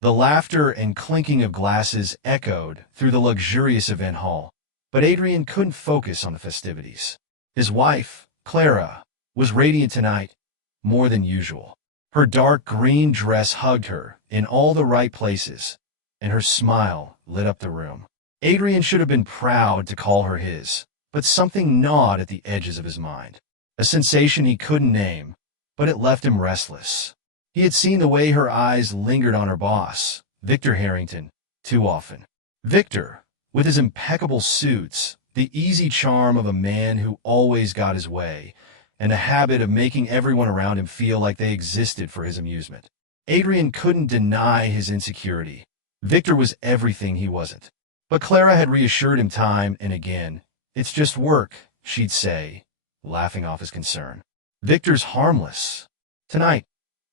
The laughter and clinking of glasses echoed through the luxurious event hall, but Adrian couldn't focus on the festivities. His wife, Clara, was radiant tonight, more than usual. Her dark green dress hugged her in all the right places, and her smile lit up the room. Adrian should have been proud to call her his, but something gnawed at the edges of his mind. A sensation he couldn't name, but it left him restless. He had seen the way her eyes lingered on her boss, Victor Harrington, too often. Victor, with his impeccable suits, the easy charm of a man who always got his way, and a habit of making everyone around him feel like they existed for his amusement. Adrian couldn't deny his insecurity. Victor was everything he wasn't. But Clara had reassured him time and again. "It's just work," she'd say, laughing off his concern. "Victor's harmless." Tonight,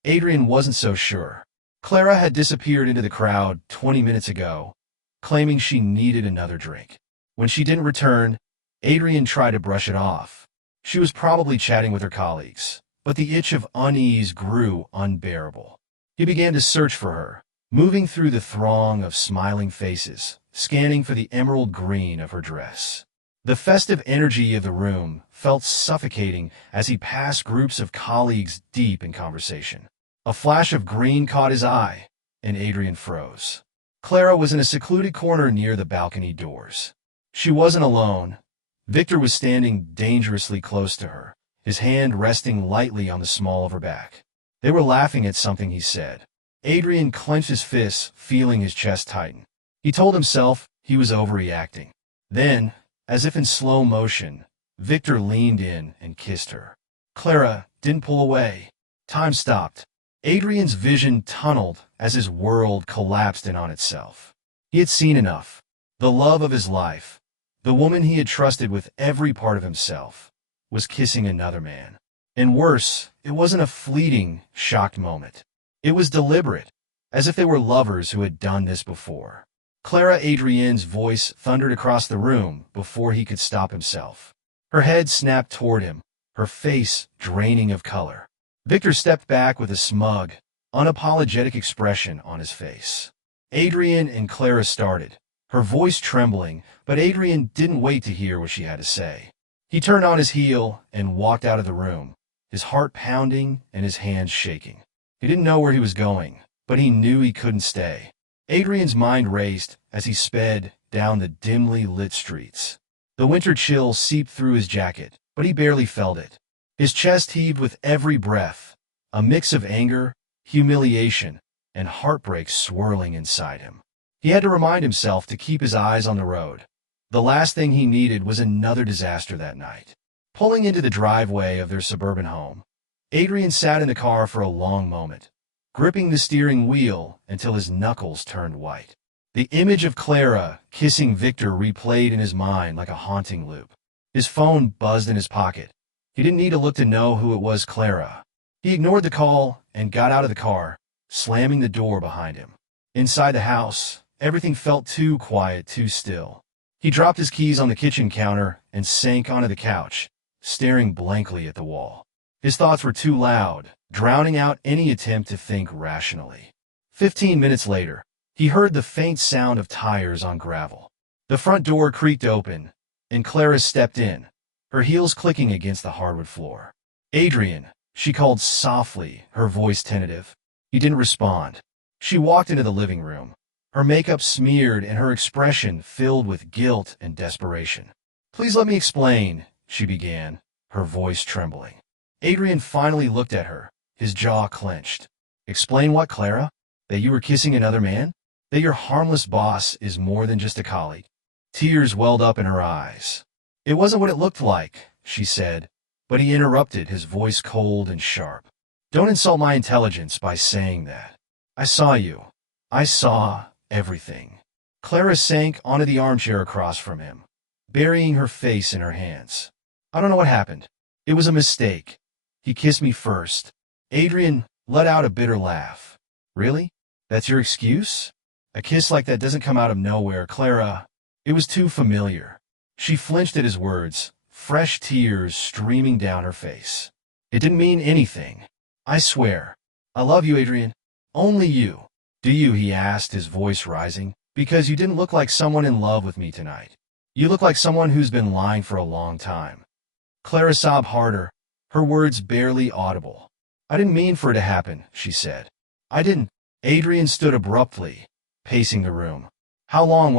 Adrian wasn't so sure. Clara had disappeared into the crowd 20 minutes ago, claiming she needed another drink. When she didn't return, Adrian tried to brush it off. She was probably chatting with her colleagues, but the itch of unease grew unbearable. He began to search for her, moving through the throng of smiling faces, scanning for the emerald green of her dress. The festive energy of the room felt suffocating as he passed groups of colleagues deep in conversation. A flash of green caught his eye, and Adrian froze. Clara was in a secluded corner near the balcony doors. She wasn't alone. Victor was standing dangerously close to her, his hand resting lightly on the small of her back. They were laughing at something he said. Adrian clenched his fists, feeling his chest tighten. He told himself he was overreacting. Then, as if in slow motion, Victor leaned in and kissed her. Clara didn't pull away. Time stopped. Adrian's vision tunneled as his world collapsed in on itself. He had seen enough. The love of his life, the woman he had trusted with every part of himself, was kissing another man. And worse, it wasn't a fleeting, shocked moment. It was deliberate, as if they were lovers who had done this before. Clara Adrienne's voice thundered across the room before he could stop himself. Her head snapped toward him, her face draining of color. Victor stepped back with a smug, unapologetic expression on his face. Adrian and Clara started, her voice trembling, but Adrian didn't wait to hear what she had to say. He turned on his heel and walked out of the room, his heart pounding and his hands shaking. He didn't know where he was going, but he knew he couldn't stay. Adrian's mind raced as he sped down the dimly lit streets. The winter chill seeped through his jacket, but he barely felt it. His chest heaved with every breath, a mix of anger, humiliation, and heartbreak swirling inside him. He had to remind himself to keep his eyes on the road. The last thing he needed was another disaster that night. Pulling into the driveway of their suburban home, Adrian sat in the car for a long moment, gripping the steering wheel until his knuckles turned white. The image of Clara kissing Victor replayed in his mind like a haunting loop. His phone buzzed in his pocket. He didn't need to look to know who it was. Clara. He ignored the call and got out of the car, slamming the door behind him. Inside the house, everything felt too quiet, too still. He dropped his keys on the kitchen counter and sank onto the couch, staring blankly at the wall. His thoughts were too loud, drowning out any attempt to think rationally. 15 minutes later, he heard the faint sound of tires on gravel. The front door creaked open, and Clara stepped in, her heels clicking against the hardwood floor. "Adrian," she called softly, her voice tentative. He didn't respond. She walked into the living room, her makeup smeared and her expression filled with guilt and desperation. "Please let me explain," she began, her voice trembling. Adrian finally looked at her, his jaw clenched. "Explain what, Clara? That you were kissing another man? That your harmless boss is more than just a colleague?" Tears welled up in her eyes. "It wasn't what it looked like," she said, but he interrupted, his voice cold and sharp. "Don't insult my intelligence by saying that. I saw you. I saw everything." Clara sank onto the armchair across from him, burying her face in her hands. "I don't know what happened. It was a mistake. He kissed me first." Adrian let out a bitter laugh. "Really? That's your excuse? A kiss like that doesn't come out of nowhere, Clara." It was too familiar. She flinched at his words, fresh tears streaming down her face. "It didn't mean anything. I swear. I love you, Adrian. Only you. Do you? He asked, his voice rising. Because you didn't look like someone in love with me tonight. You look like someone who's been lying for a long time. Clara sobbed harder, her words barely audible. I didn't mean for it to happen, she said. I didn't. Adrian stood abruptly, pacing the room. How long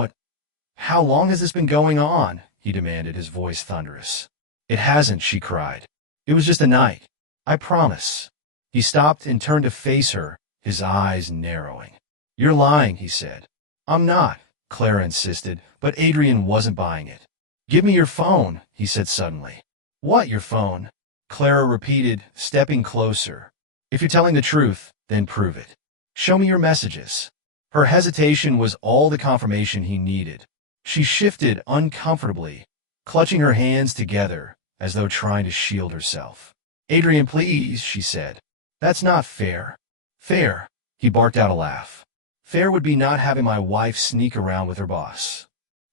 has this been going on? He demanded, his voice thunderous. It hasn't, she cried. It was just a night. I promise. He stopped and turned to face her, his eyes narrowing. You're lying, he said. I'm not, Clara insisted, but Adrian wasn't buying it. Give me your phone, he said suddenly. What, your phone? Clara repeated, stepping closer. If you're telling the truth, then prove it. Show me your messages. Her hesitation was all the confirmation he needed. She shifted uncomfortably, clutching her hands together as though trying to shield herself. Adrian, please, she said. That's not fair. Fair, he barked out a laugh. Fair would be not having my wife sneak around with her boss.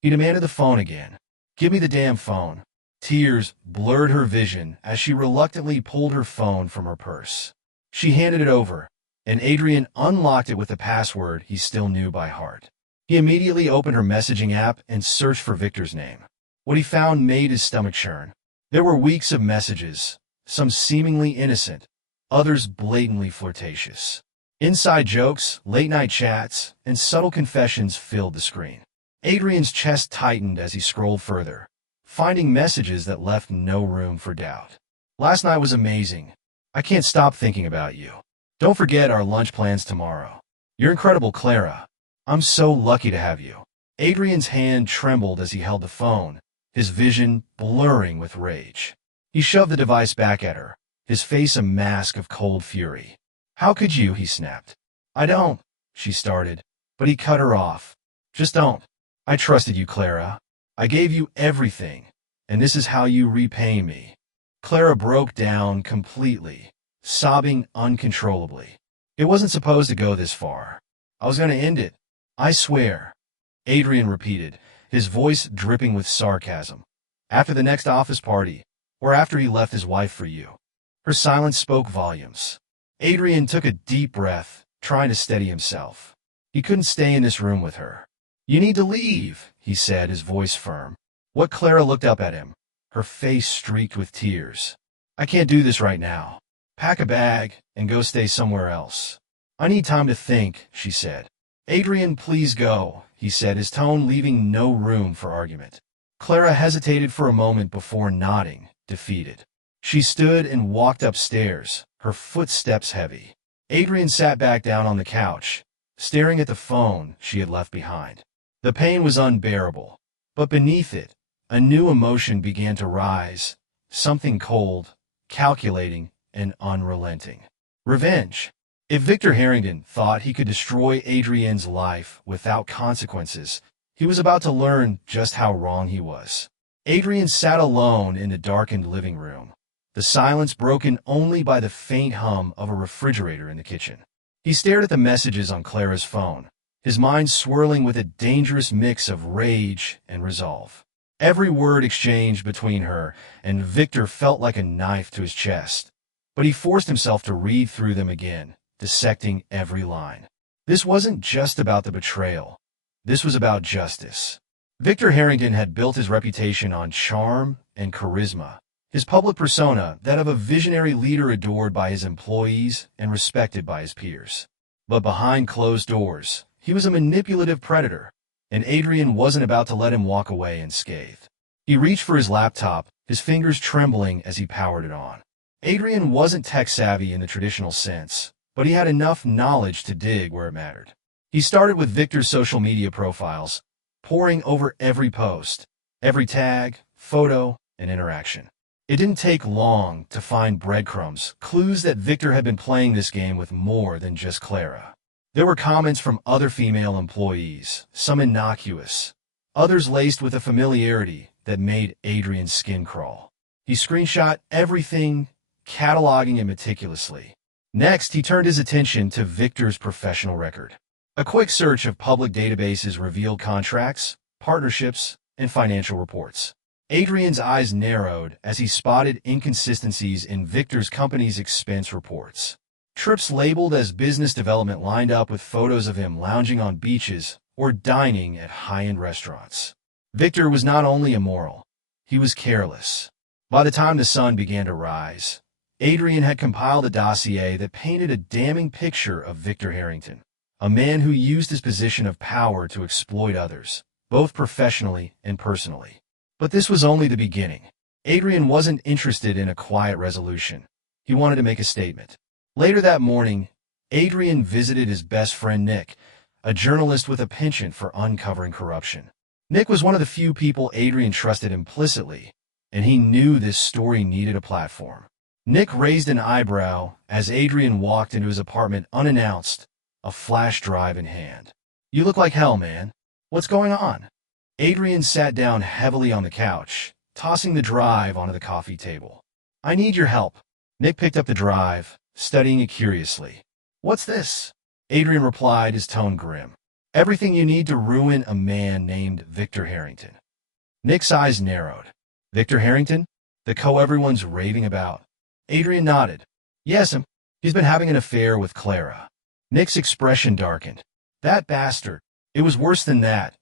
He demanded the phone again. Give me the damn phone. Tears blurred her vision as she reluctantly pulled her phone from her purse. She handed it over, and Adrian unlocked it with a password he still knew by heart. He immediately opened her messaging app and searched for Victor's name. What he found made his stomach churn. There were weeks of messages, some seemingly innocent, others blatantly flirtatious. Inside jokes, late-night chats, and subtle confessions filled the screen. Adrian's chest tightened as he scrolled further, finding messages that left no room for doubt. Last night was amazing. I can't stop thinking about you. Don't forget our lunch plans tomorrow. You're incredible, Clara. I'm so lucky to have you. Adrian's hand trembled as he held the phone, his vision blurring with rage. He shoved the device back at her, his face a mask of cold fury. How could you? He snapped. I don't, she started, but he cut her off. Just don't. I trusted you, Clara. I gave you everything, and this is how you repay me. Clara broke down completely, sobbing uncontrollably. It wasn't supposed to go this far. I was going to end it. I swear. Adrian repeated, his voice dripping with sarcasm. After the next office party, or after he left his wife for you. Her silence spoke volumes. Adrian took a deep breath, trying to steady himself. He couldn't stay in this room with her. You need to leave, he said, his voice firm. What? Clara looked up at him, her face streaked with tears. I can't do this right now. Pack a bag and go stay somewhere else. I need time to think, she said. Adrian, please go, he said, his tone leaving no room for argument. Clara hesitated for a moment before nodding, defeated. She stood and walked upstairs, her footsteps heavy. Adrian sat back down on the couch, staring at the phone she had left behind. The pain was unbearable, but beneath it, a new emotion began to rise, something cold, calculating, and unrelenting. Revenge. If Victor Harrington thought he could destroy Adrian's life without consequences, he was about to learn just how wrong he was. Adrian sat alone in the darkened living room, the silence broken only by the faint hum of a refrigerator in the kitchen. He stared at the messages on Clara's phone, his mind swirling with a dangerous mix of rage and resolve. Every word exchanged between her and Victor felt like a knife to his chest, but he forced himself to read through them again, dissecting every line. This wasn't just about the betrayal. This was about justice. Victor Harrington had built his reputation on charm and charisma, his public persona that of a visionary leader adored by his employees and respected by his peers. But behind closed doors, he was a manipulative predator, and Adrian wasn't about to let him walk away unscathed. He reached for his laptop, his fingers trembling as he powered it on. Adrian wasn't tech-savvy in the traditional sense, but he had enough knowledge to dig where it mattered. He started with Victor's social media profiles, poring over every post, every tag, photo, and interaction. It didn't take long to find breadcrumbs, clues that Victor had been playing this game with more than just Clara. There were comments from other female employees, some innocuous, others laced with a familiarity that made Adrian's skin crawl. He screenshot everything, cataloging it meticulously. Next, he turned his attention to Victor's professional record. A quick search of public databases revealed contracts, partnerships, and financial reports. Adrian's eyes narrowed as he spotted inconsistencies in Victor's company's expense reports. Trips labeled as business development lined up with photos of him lounging on beaches or dining at high-end restaurants. Victor was not only immoral, he was careless. By the time the sun began to rise, Adrian had compiled a dossier that painted a damning picture of Victor Harrington, a man who used his position of power to exploit others, both professionally and personally. But this was only the beginning. Adrian wasn't interested in a quiet resolution. He wanted to make a statement. Later that morning, Adrian visited his best friend Nick, a journalist with a penchant for uncovering corruption. Nick was one of the few people Adrian trusted implicitly, and he knew this story needed a platform. Nick raised an eyebrow as Adrian walked into his apartment unannounced, a flash drive in hand. "You look like hell, man. What's going on?" Adrian sat down heavily on the couch, tossing the drive onto the coffee table. "I need your help." Nick picked up the drive, studying it curiously. "What's this?" Adrian replied, his tone grim. "Everything you need to ruin a man named Victor Harrington." Nick's eyes narrowed. "Victor Harrington? The everyone's raving about?" Adrian nodded. "Yes, him. He's been having an affair with Clara." Nick's expression darkened. "That bastard. It was worse than that."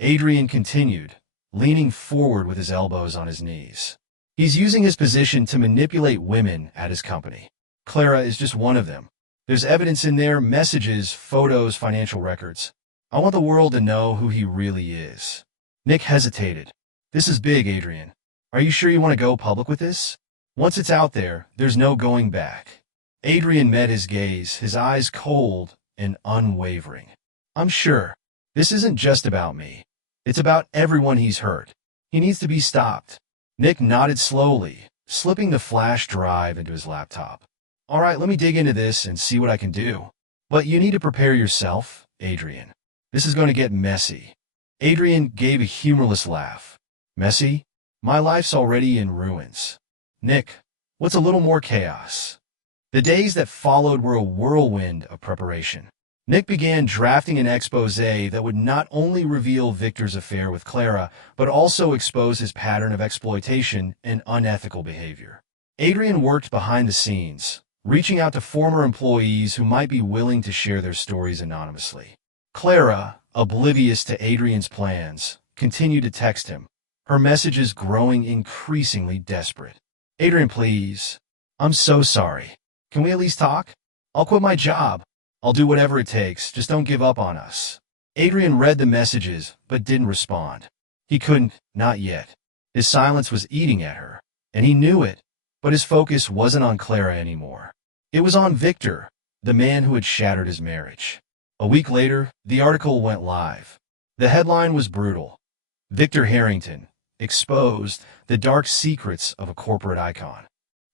Adrian continued, leaning forward with his elbows on his knees. "He's using his position to manipulate women at his company. Clara is just one of them. There's evidence in there, messages, photos, financial records. I want the world to know who he really is." Nick hesitated. "This is big, Adrian. Are you sure you want to go public with this? Once it's out there, there's no going back." Adrian met his gaze, his eyes cold and unwavering. "I'm sure. This isn't just about me. It's about everyone he's hurt. He needs to be stopped." Nick nodded slowly, slipping the flash drive into his laptop. "All right, let me dig into this and see what I can do. But you need to prepare yourself, Adrian. This is going to get messy." Adrian gave a humorless laugh. "Messy? My life's already in ruins." "Nick, what's a little more chaos?" The days that followed were a whirlwind of preparation. Nick began drafting an exposé that would not only reveal Victor's affair with Clara, but also expose his pattern of exploitation and unethical behavior. Adrian worked behind the scenes, reaching out to former employees who might be willing to share their stories anonymously. Clara, oblivious to Adrian's plans, continued to text him, her messages growing increasingly desperate. "Adrian, please. I'm so sorry. Can we at least talk? I'll quit my job. I'll do whatever it takes. Just don't give up on us." Adrian read the messages, but didn't respond. He couldn't, not yet. His silence was eating at her, and he knew it, but his focus wasn't on Clara anymore. It was on Victor, the man who had shattered his marriage. A week later, the article went live. The headline was brutal. "Victor Harrington, exposed the dark secrets of a corporate icon."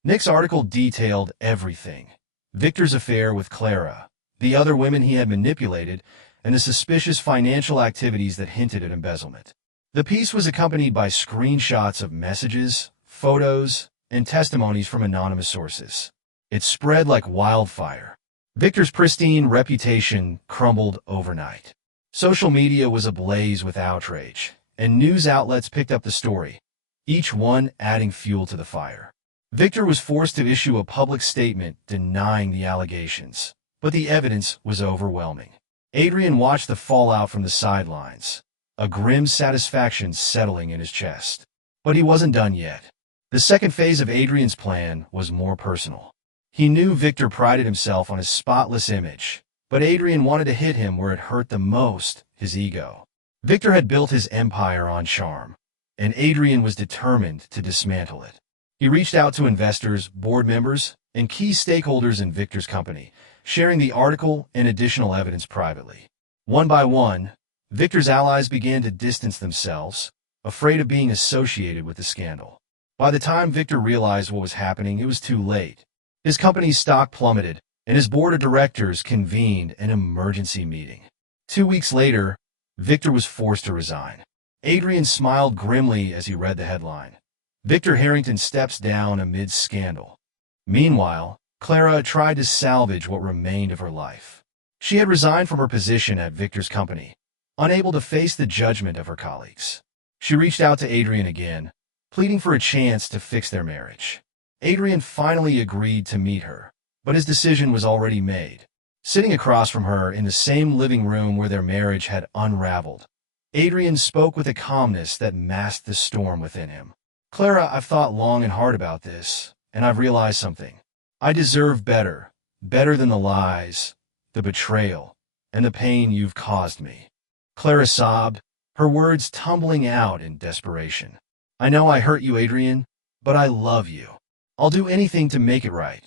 Nick's article detailed everything. Victor's affair with Clara, the other women he had manipulated, and the suspicious financial activities that hinted at embezzlement. The piece was accompanied by screenshots of messages, photos, and testimonies from anonymous sources. It spread like wildfire. Victor's pristine reputation crumbled overnight. Social media was ablaze with outrage, and news outlets picked up the story, each one adding fuel to the fire. Victor was forced to issue a public statement denying the allegations, but the evidence was overwhelming. Adrian watched the fallout from the sidelines, a grim satisfaction settling in his chest. But he wasn't done yet. The second phase of Adrian's plan was more personal. He knew Victor prided himself on his spotless image, but Adrian wanted to hit him where it hurt the most, his ego. Victor had built his empire on charm, and Adrian was determined to dismantle it. He reached out to investors, board members, and key stakeholders in Victor's company, sharing the article and additional evidence privately. One by one, Victor's allies began to distance themselves, afraid of being associated with the scandal. By the time Victor realized what was happening, it was too late. His company's stock plummeted, and his board of directors convened an emergency meeting. 2 weeks later, Victor was forced to resign. Adrian smiled grimly as he read the headline. "Victor Harrington steps down amid scandal." Meanwhile, Clara tried to salvage what remained of her life. She had resigned from her position at Victor's company, unable to face the judgment of her colleagues. She reached out to Adrian again, pleading for a chance to fix their marriage. Adrian finally agreed to meet her, But his decision was already made. Sitting across from her in the same living room where their marriage had unraveled, Adrian spoke with a calmness that masked the storm within him. Clara, I've thought long and hard about this, and I've realized something. I deserve better, better than the lies, the betrayal, and the pain you've caused me. Clara sobbed, her words tumbling out in desperation. I know I hurt you, Adrian, but I love you. I'll do anything to make it right.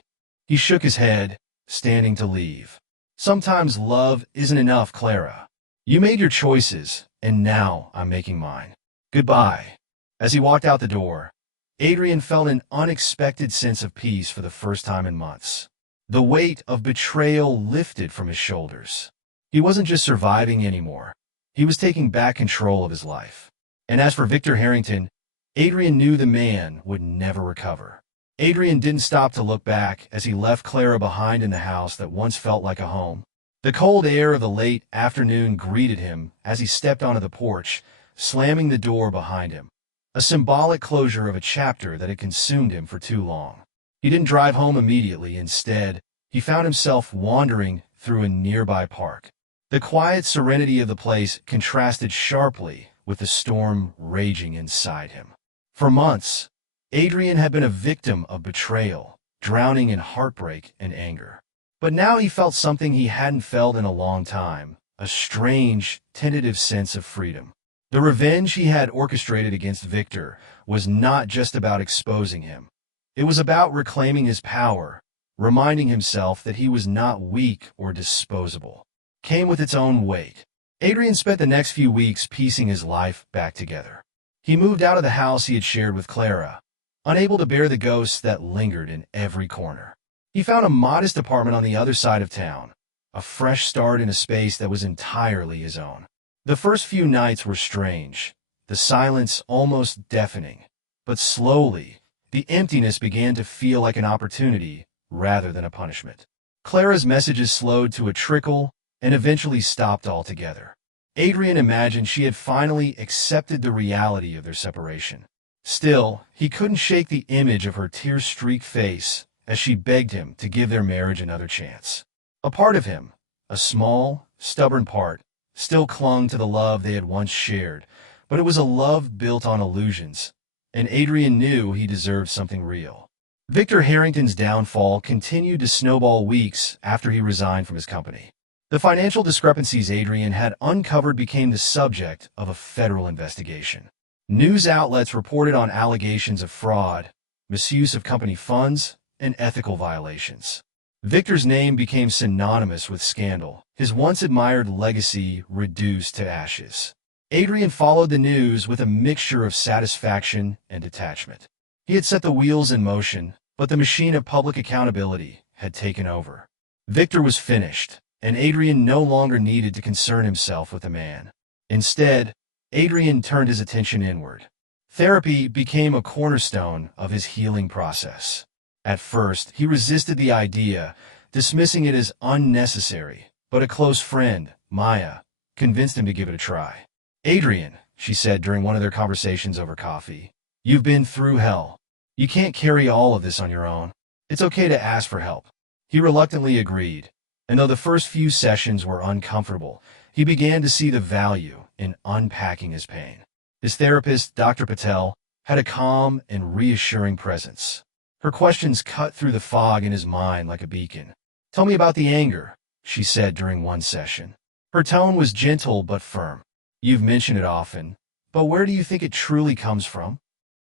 He shook his head, standing to leave. Sometimes love isn't enough, Clara. You made your choices, and now I'm making mine. Goodbye. As he walked out the door, Adrian felt an unexpected sense of peace for the first time in months. The weight of betrayal lifted from his shoulders. He wasn't just surviving anymore. He was taking back control of his life. And as for Victor Harrington, Adrian knew the man would never recover. Adrian didn't stop to look back as he left Clara behind in the house that once felt like a home. The cold air of the late afternoon greeted him as he stepped onto the porch, slamming the door behind him, a symbolic closure of a chapter that had consumed him for too long. He didn't drive home immediately. Instead, he found himself wandering through a nearby park. The quiet serenity of the place contrasted sharply with the storm raging inside him. For months, Adrian had been a victim of betrayal, drowning in heartbreak and anger. But now he felt something he hadn't felt in a long time, a strange, tentative sense of freedom. The revenge he had orchestrated against Victor was not just about exposing him. It was about reclaiming his power, reminding himself that he was not weak or disposable. Came with its own weight. Adrian spent the next few weeks piecing his life back together. He moved out of the house he had shared with Clara, unable to bear the ghosts that lingered in every corner. He found a modest apartment on the other side of town, a fresh start in a space that was entirely his own. The first few nights were strange, the silence almost deafening, but slowly, the emptiness began to feel like an opportunity rather than a punishment. Clara's messages slowed to a trickle and eventually stopped altogether. Adrian imagined she had finally accepted the reality of their separation. Still, he couldn't shake the image of her tear-streaked face as she begged him to give their marriage another chance. A part of him, a small, stubborn part, still clung to the love they had once shared, but it was a love built on illusions, and Adrian knew he deserved something real. Victor Harrington's downfall continued to snowball weeks after he resigned from his company. The financial discrepancies Adrian had uncovered became the subject of a federal investigation. News outlets reported on allegations of fraud, misuse of company funds, and ethical violations. Victor's name became synonymous with scandal, his once admired legacy reduced to ashes. Adrian followed the news with a mixture of satisfaction and detachment. He had set the wheels in motion, but the machine of public accountability had taken over. Victor was finished, and Adrian no longer needed to concern himself with the man. Instead, Adrian turned his attention inward. Therapy became a cornerstone of his healing process. At first, he resisted the idea, dismissing it as unnecessary, but a close friend, Maya, convinced him to give it a try. Adrian, she said during one of their conversations over coffee, you've been through hell. You can't carry all of this on your own. It's okay to ask for help. He reluctantly agreed, and though the first few sessions were uncomfortable, he began to see the value in unpacking his pain. His therapist, Dr. Patel, had a calm and reassuring presence. Her questions cut through the fog in his mind like a beacon. Tell me about the anger, she said during one session. Her tone was gentle but firm. You've mentioned it often, but where do you think it truly comes from?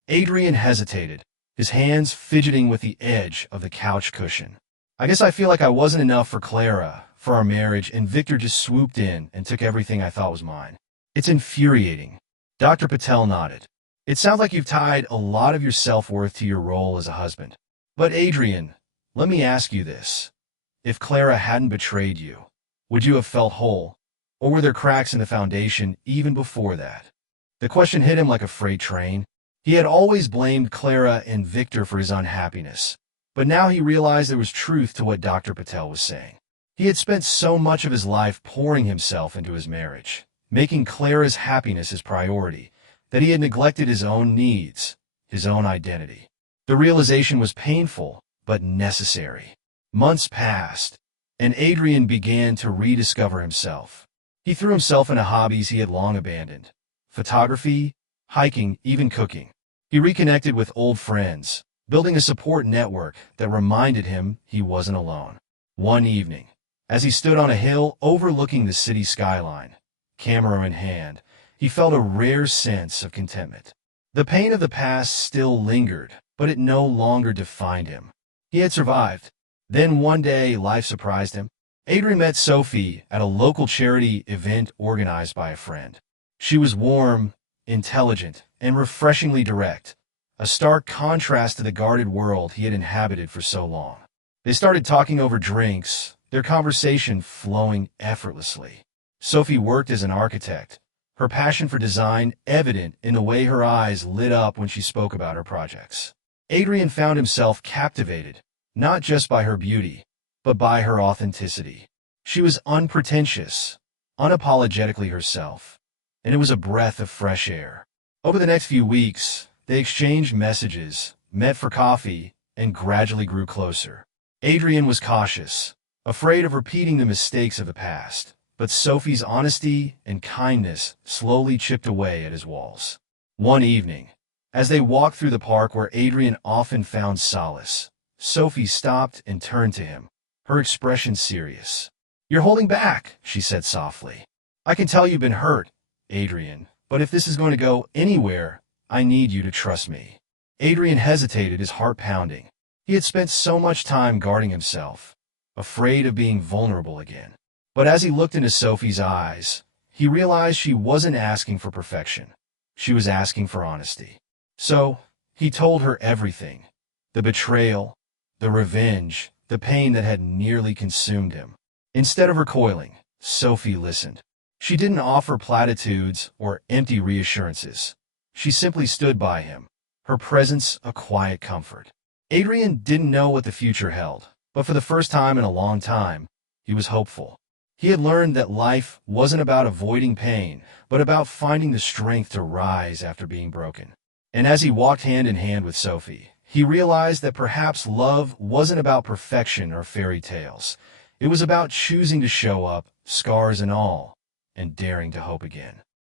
Adrian hesitated, his hands fidgeting with the edge of the couch cushion. I guess I feel like I wasn't enough for Clara, for our marriage, and Victor just swooped in and took everything I thought was mine. It's infuriating. Dr. Patel nodded. It sounds like you've tied a lot of your self-worth to your role as a husband. But Adrian, let me ask you this. If Clara hadn't betrayed you, would you have felt whole? Or were there cracks in the foundation even before that? The question hit him like a freight train. He had always blamed Clara and Victor for his unhappiness, but now he realized there was truth to what Dr. Patel was saying. He had spent so much of his life pouring himself into his marriage, making Clara's happiness his priority, that he had neglected his own needs, his own identity. The realization was painful, but necessary. Months passed, and Adrian began to rediscover himself. He threw himself into hobbies he had long abandoned: photography, hiking, even cooking. He reconnected with old friends, building a support network that reminded him he wasn't alone. One evening, as he stood on a hill overlooking the city skyline, camera in hand, he felt a rare sense of contentment. The pain of the past still lingered, but it no longer defined him. He had survived. Then one day, life surprised him. Adrian met Sophie at a local charity event organized by a friend. She was warm, intelligent, and refreshingly direct, a stark contrast to the guarded world he had inhabited for so long. They started talking over drinks, their conversation flowing effortlessly. Sophie worked as an architect, her passion for design evident in the way her eyes lit up when she spoke about her projects. Adrian found himself captivated, not just by her beauty, but by her authenticity. She was unpretentious, unapologetically herself, and it was a breath of fresh air. Over the next few weeks, they exchanged messages, met for coffee, and gradually grew closer. Adrian was cautious, afraid of repeating the mistakes of the past, but Sophie's honesty and kindness slowly chipped away at his walls. One evening, as they walked through the park where Adrian often found solace, Sophie stopped and turned to him, her expression serious. "You're holding back," she said softly. "I can tell you've been hurt, Adrian, but if this is going to go anywhere, I need you to trust me." Adrian hesitated, his heart pounding. He had spent so much time guarding himself, afraid of being vulnerable again. But as he looked into Sophie's eyes, he realized she wasn't asking for perfection. She was asking for honesty. So, he told her everything: the betrayal, the revenge, the pain that had nearly consumed him. Instead of recoiling, Sophie listened. She didn't offer platitudes or empty reassurances. She simply stood by him, her presence a quiet comfort. Adrian didn't know what the future held, but for the first time in a long time, he was hopeful. He had learned that life wasn't about avoiding pain, but about finding the strength to rise after being broken. And as he walked hand in hand with Sophie, he realized that perhaps love wasn't about perfection or fairy tales. It was about choosing to show up, scars and all, and daring to hope again.